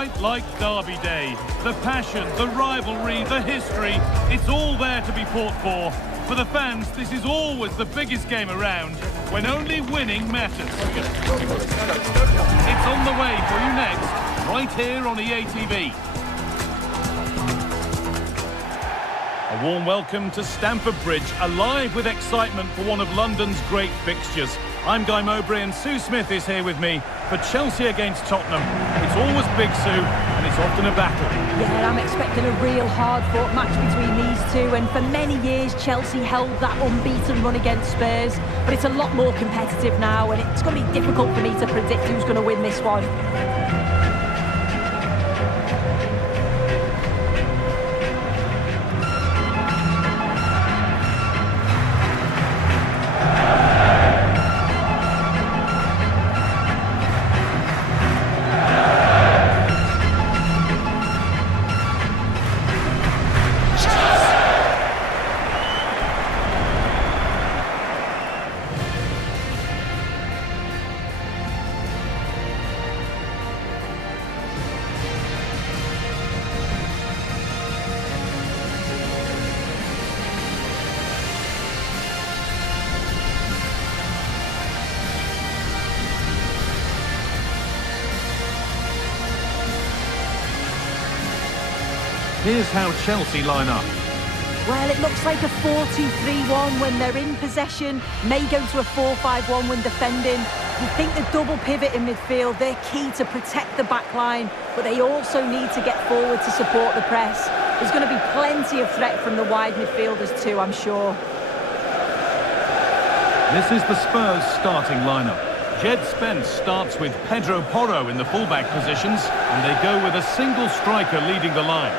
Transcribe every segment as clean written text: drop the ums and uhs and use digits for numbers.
quite like Derby Day. The passion, the rivalry, the history, it's all there to be fought for. For the fans, this is always the biggest game around, when only winning matters. It's on the way for you next, right here on EA TV. A warm welcome to Stamford Bridge, alive with excitement for one of London's great fixtures. I'm Guy Mowbray and Sue Smith is here with me for Chelsea against Tottenham. It's always big, Sue, and it's often a battle. Yeah, I'm expecting a real hard-fought match between these two, and for many years Chelsea held that unbeaten run against Spurs, but it's a lot more competitive now, and it's going to be difficult for me to predict who's going to win this one. Here's how Chelsea line up. Well, it looks like a 4-2-3-1 when they're in possession, may go to a 4-5-1 when defending. You think the double pivot in midfield, they're key to protect the back line, but they also need to get forward to support the press. There's going to be plenty of threat from the wide midfielders too, I'm sure. This is the Spurs starting lineup. Jed Spence starts with Pedro Porro in the fullback positions, and they go with a single striker leading the line.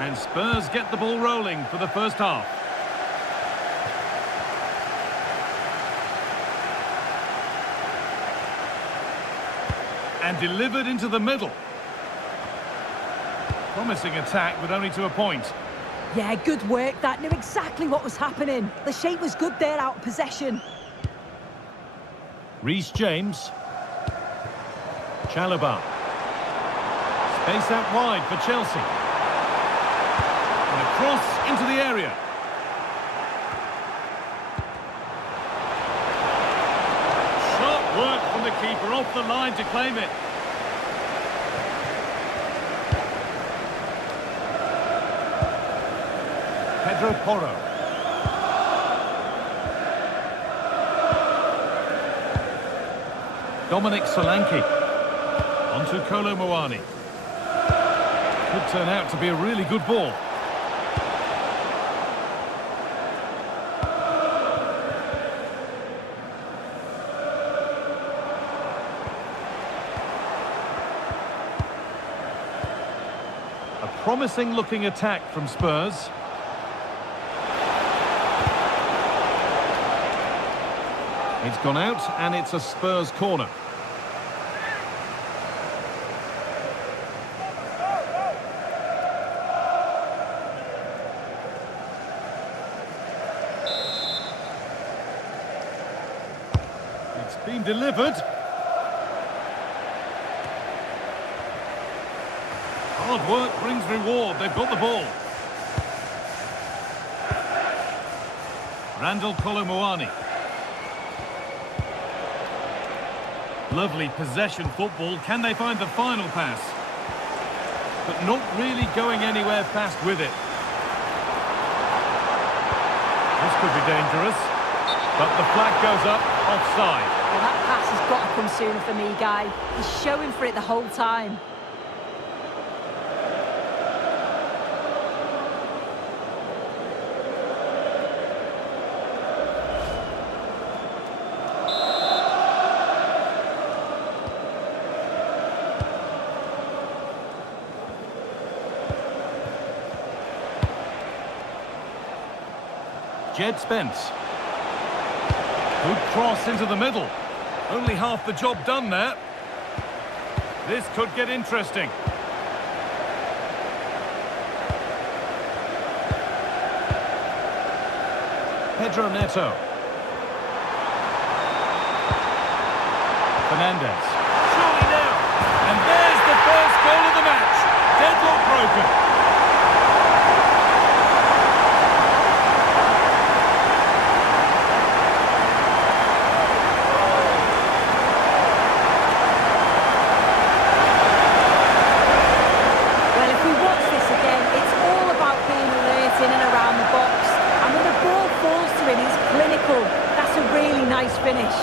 And Spurs get the ball rolling for the first half. And delivered into the middle. Promising attack, but only to a point. Yeah, good work. That knew exactly what was happening. The shape was good there out of possession. Reece James. Chalobah. Space out wide for Chelsea. And a cross into the area. Sharp work from the keeper off the line to claim it. Pedro Porro. Dominic Solanke. Onto Kolo Muani. Could turn out to be a really good ball. A promising looking attack from Spurs. It's gone out and it's a Spurs corner. It's been delivered. Hard work brings reward. They've got the ball. Randall Kolo Muani. Lovely possession football. Can they find the final pass? But not really going anywhere fast with it. This could be dangerous. But the flag goes up, offside. Well, that pass has got to come sooner for me, Guy. He's showing for it the whole time. Jed Spence. Good cross into the middle. Only half the job done there. This could get interesting. Pedro Neto. Fernandez. Surely now. And there's the first goal of the match. Deadlock broken. Well, if we watch this again, it's all about being alert in and around the box. And when the ball falls to him, he's clinical. That's a really nice finish.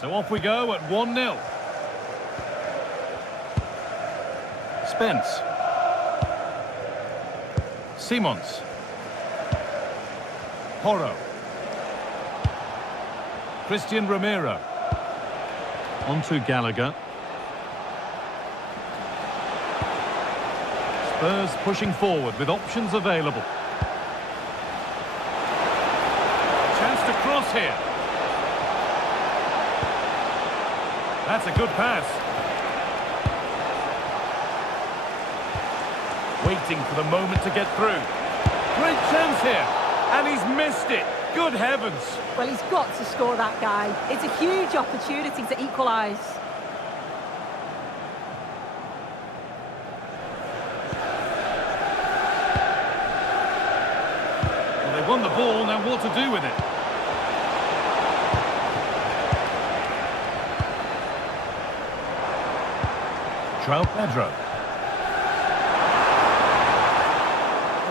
So off we go at 1-0. Spence. Simons. Porro. Christian Romero. On to Gallagher. Spurs pushing forward with options available. Chance to cross here. That's a good pass. Waiting for the moment to get through. Great chance here. And he's missed it. Good heavens. Well, he's got to score that guy. It's a huge opportunity to equalise. Well, they've won the ball, now what to do with it? João Pedro.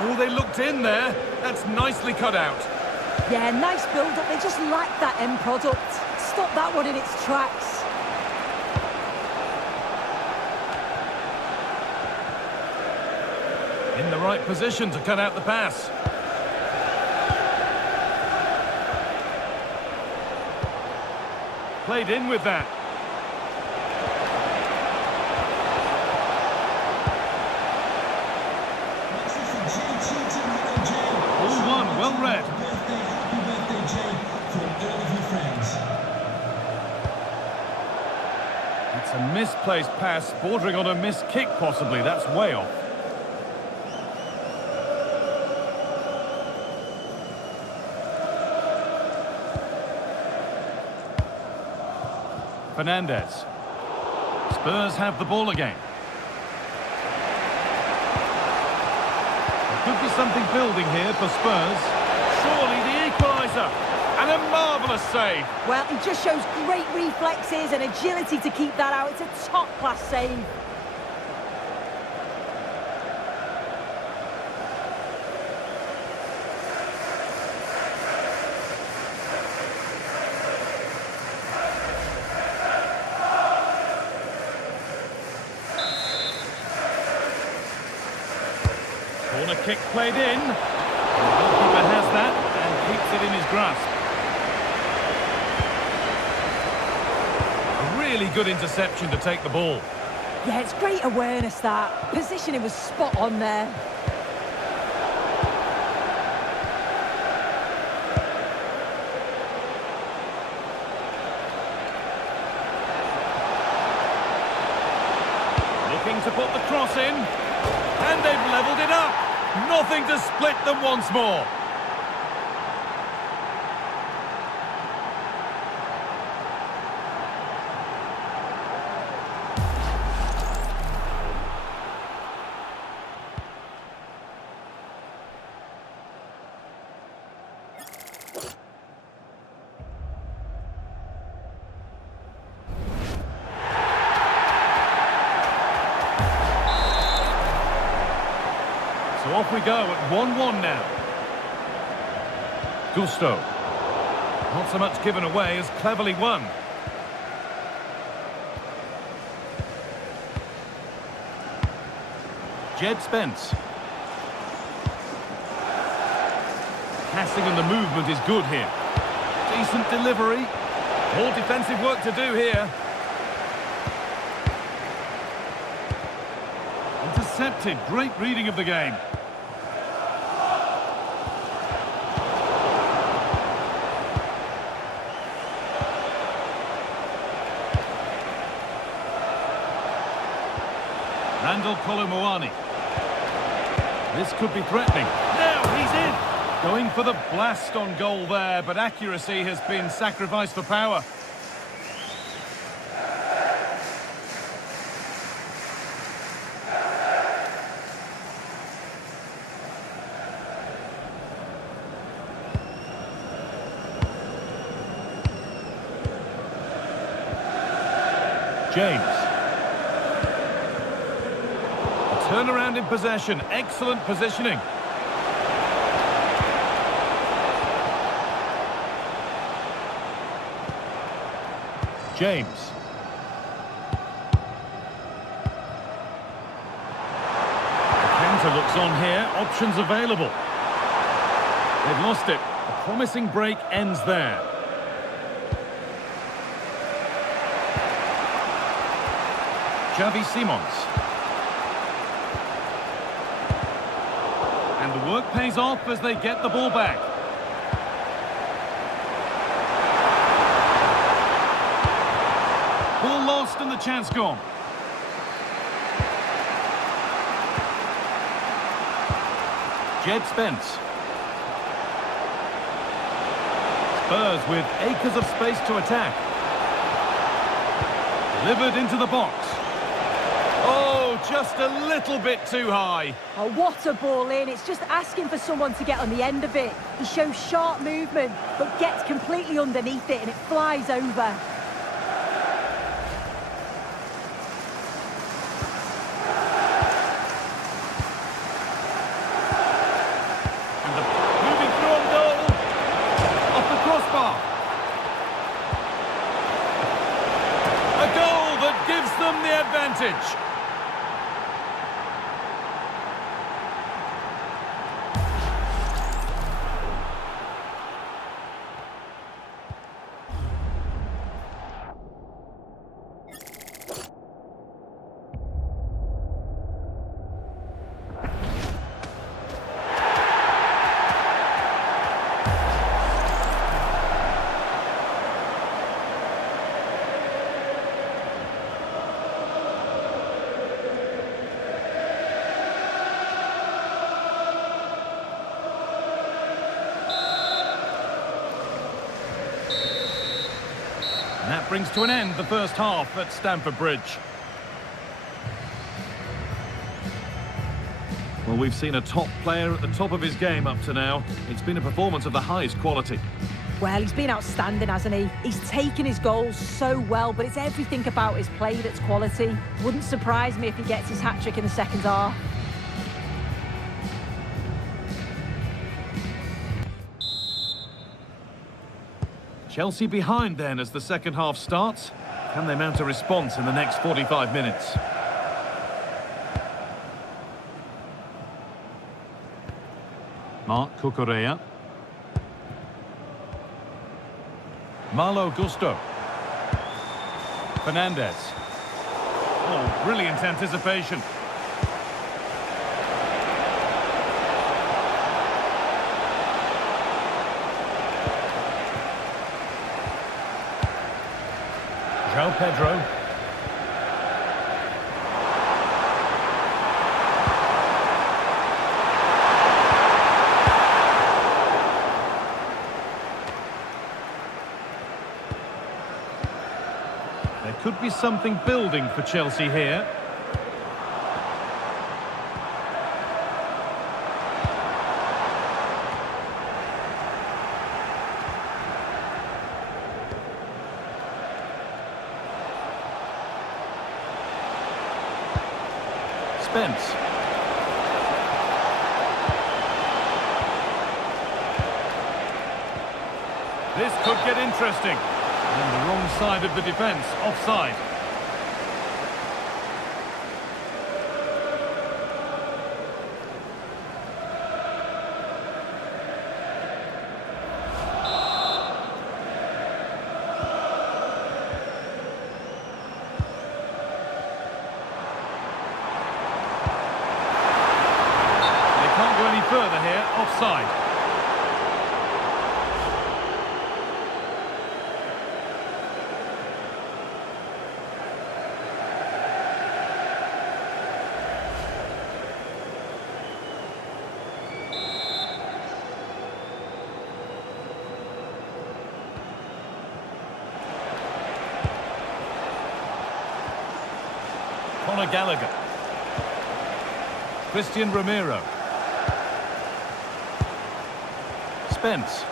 Oh, they looked in there. That's nicely cut out. Yeah, nice build-up. They just lack that end product. Stop that one in its tracks. In the right position to cut out the pass. Played in with that. 1-1, well read. Happy birthday, Jay, from all of your friends. It's a misplaced pass, bordering on a missed kick possibly. That's way off. Fernandez. Spurs have the ball again. There could be something building here for Spurs. Surely the equaliser. And a marvellous save. Well, he just shows great reflexes and agility to keep that out. It's a top-class save. Corner kick played in. The goalkeeper has that and keeps it in his grasp. A really good interception to take the ball. Yeah, it's great awareness, that. Positioning was spot on there. Looking to put the cross in. And they've levelled it up. Nothing to split them once more. So off we go at 1-1 now. Gusto. Not so much given away as cleverly won. Jed Spence. Passing and the movement is good here. Decent delivery. More defensive work to do here. Intercepted. Great reading of the game. Randall Kolomoani. This could be threatening. Now he's in. Going for the blast on goal there, but accuracy has been sacrificed for power. James. A turnaround in possession. Excellent positioning. James. The counter looks on here. Options available. They've lost it. A promising break ends there. Xavi Simons. And the work pays off as they get the ball back. Ball lost and the chance gone. Jed Spence. Spurs with acres of space to attack. Delivered into the box. Oh, just a little bit too high. Oh, what a ball in. It's just asking for someone to get on the end of it. He shows sharp movement, but gets completely underneath it and it flies over. The advantage. And that brings to an end the first half at Stamford Bridge. Well, we've seen a top player at the top of his game up to now. It's been a performance of the highest quality. Well, he's been outstanding, hasn't he? He's taken his goals so well, but it's everything about his play that's quality. Wouldn't surprise me if he gets his hat-trick in the second half. Chelsea behind then as the second half starts. Can they mount a response in the next 45 minutes? Marc Cucurella. Malo Gusto. Fernandez. Oh, brilliant anticipation. João Pedro. There could be something building for Chelsea here. Spence. This could get interesting. And the wrong side of the defence, offside. further here, offside. Gallagher. Christian Romero. Spence.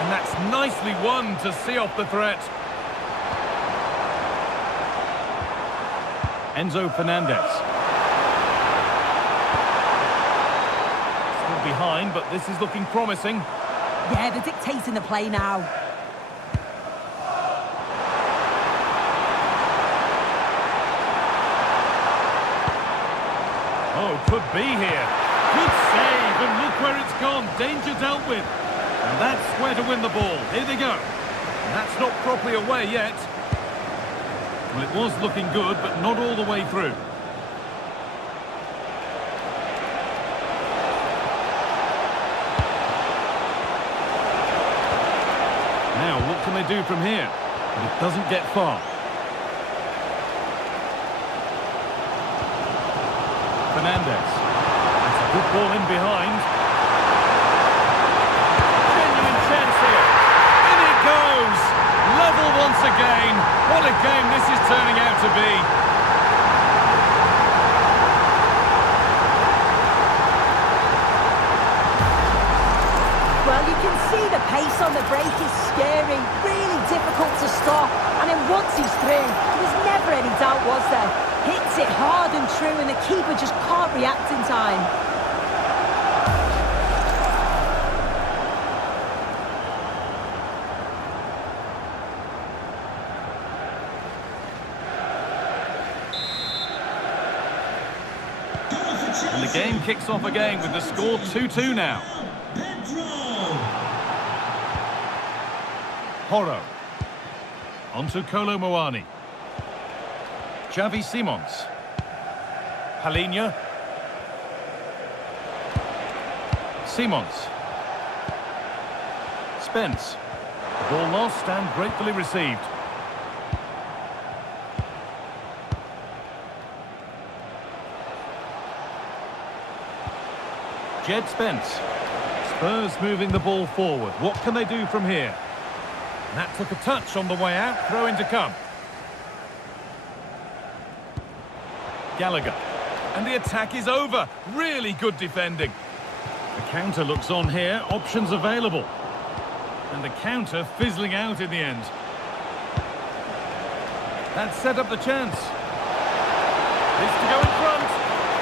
And that's nicely won to see off the threat. Enzo Fernandez. Still behind, but this is looking promising. Yeah, they're dictating the play now. Oh, could be here. Good save, and look where it's gone. Danger dealt with. And that's where to win the ball. Here they go. And that's not properly away yet. Well, it was looking good, but not all the way through. Now, what can they do from here? But it doesn't get far. Fernandez. That's a good ball in behind. Genuine chance here. In it goes. Level once again. What a game this is turning out to be. Well, you can see the pace on the break is scary. Really difficult to stop. And then once he's through, there was never any doubt, was there? Hits it hard and true, and the keeper just can't react in time. And the game kicks off again with the score 2-2 now. Horo. Onto Kolo Muani. Xavi Simons. Palinha. Simons. Spence. Ball lost and gratefully received. Jed Spence. Spurs moving the ball forward. What can they do from here? And that took a touch on the way out. Throw in to come. Gallagher. And the attack is over. Really good defending. The counter looks on here. Options available. And the counter fizzling out in the end. That set up the chance. This to go in front.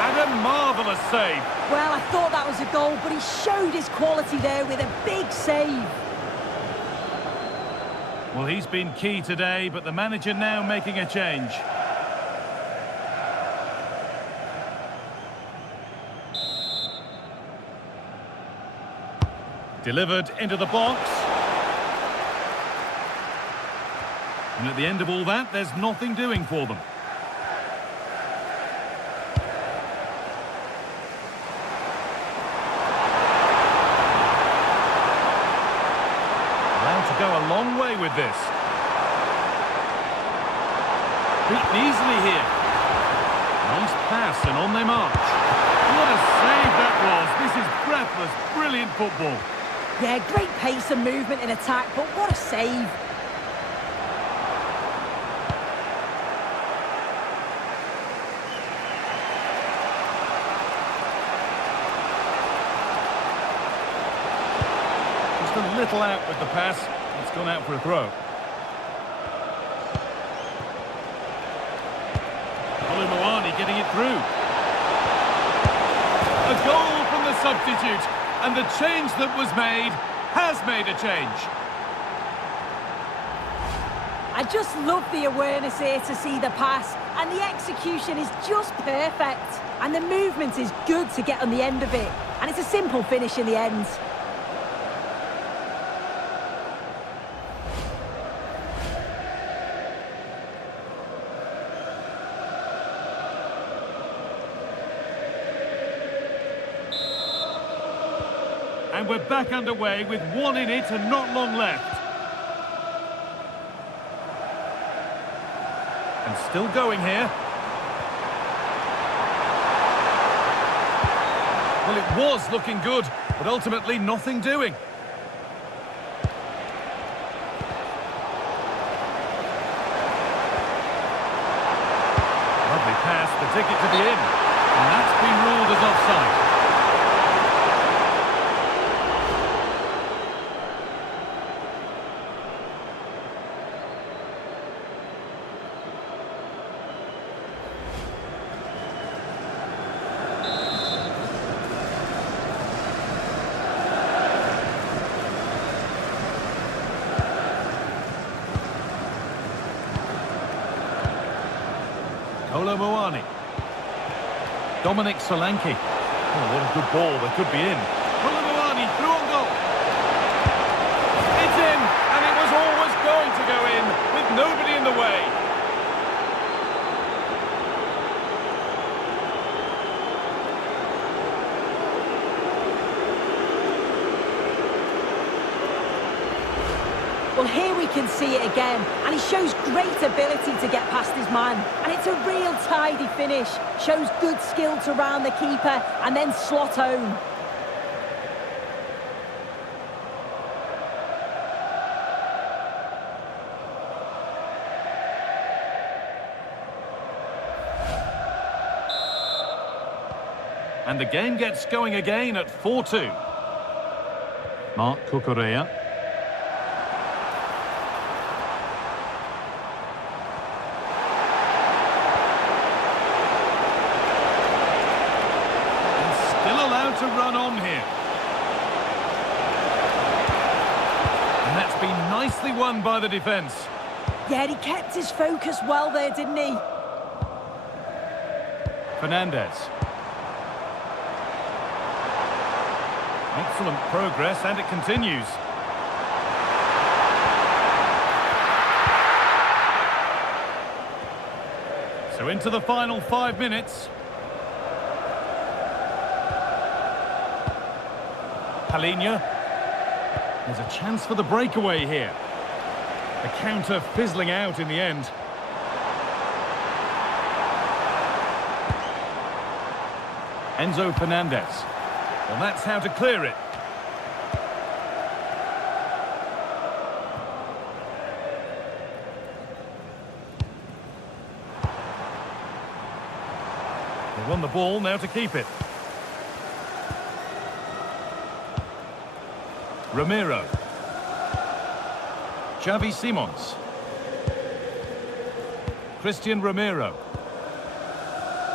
And a marvellous save. Well, I thought that was a goal, but he showed his quality there with a big save. Well, he's been key today, but the manager now making a change. Delivered into the box. And at the end of all that, there's nothing doing for them. Allowed to go a long way with this. Beaten easily here. Nice pass and on they march. What a save that was. This is breathless, brilliant football. Yeah, great pace and movement in attack, but what a save. Just a little out with the pass. It's gone out for a throw. Kolo Muani getting it through. A goal from the substitute. And the change that was made has made a change. I just love the awareness here to see the pass, and the execution is just perfect. And the movement is good to get on the end of it. And it's a simple finish in the end. And we're back underway with one in it and not long left. And still going here. Well, it was looking good, but ultimately nothing doing. Lovely pass, the ticket to the in. And that's been ruled as offside. Moani. Dominic Solanke. Oh, what a good ball. They could be in. Moani through on goal. It's in, and it was always going to go in with nobody in the way. Well, here we can see it again, and he shows great ability to get past his man. And it's a real tidy finish. Shows good skill to round the keeper and then slot home. And the game gets going again at 4-2. Mark Cucurella. To run on here. And that's been nicely won by the defence. Yeah, he kept his focus well there, didn't he? Fernandez. Excellent progress, and it continues. So into the final 5 minutes. Palinha. There's a chance for the breakaway here. The counter fizzling out in the end. Enzo Fernandez. Well, that's how to clear it. They won the ball, now to keep it. Romero. Xavi Simons. Christian Romero.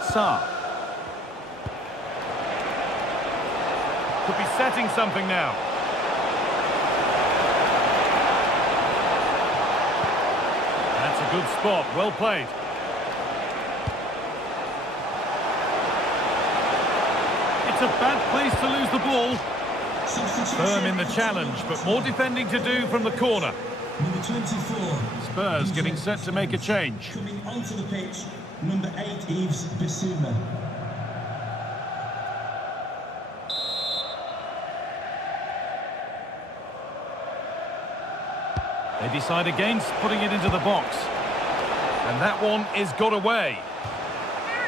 Sarr. Could be setting something now. That's a good spot, well played. It's a bad place to lose the ball. Firm in the challenge, but more defending to do from the corner. Number 24. Spurs getting set to make a change. Coming onto the pitch, number 8, Yves Bissouma. They decide against putting it into the box. And that one is got away.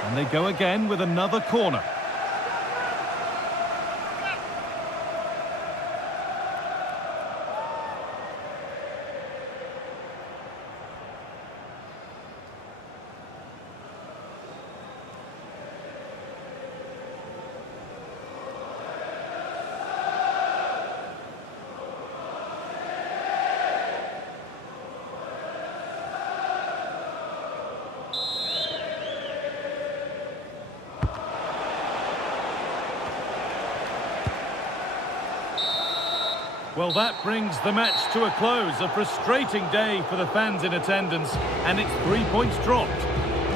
And they go again with another corner. Well, that brings the match to a close. A frustrating day for the fans in attendance, and it's 3 points dropped.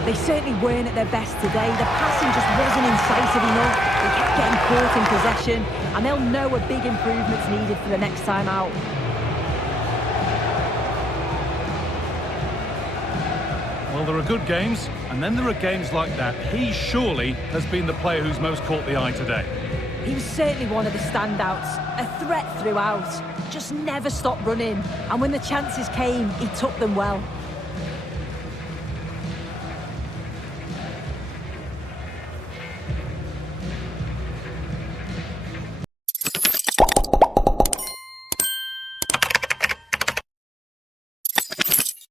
They certainly weren't at their best today. The passing just wasn't incisive enough. They kept getting caught in possession, and they'll know a big improvement's needed for the next time out. Well, there are good games, and then there are games like that. He surely has been the player who's most caught the eye today. He was certainly one of the standouts, a threat throughout, just never stopped running. And when the chances came, he took them well.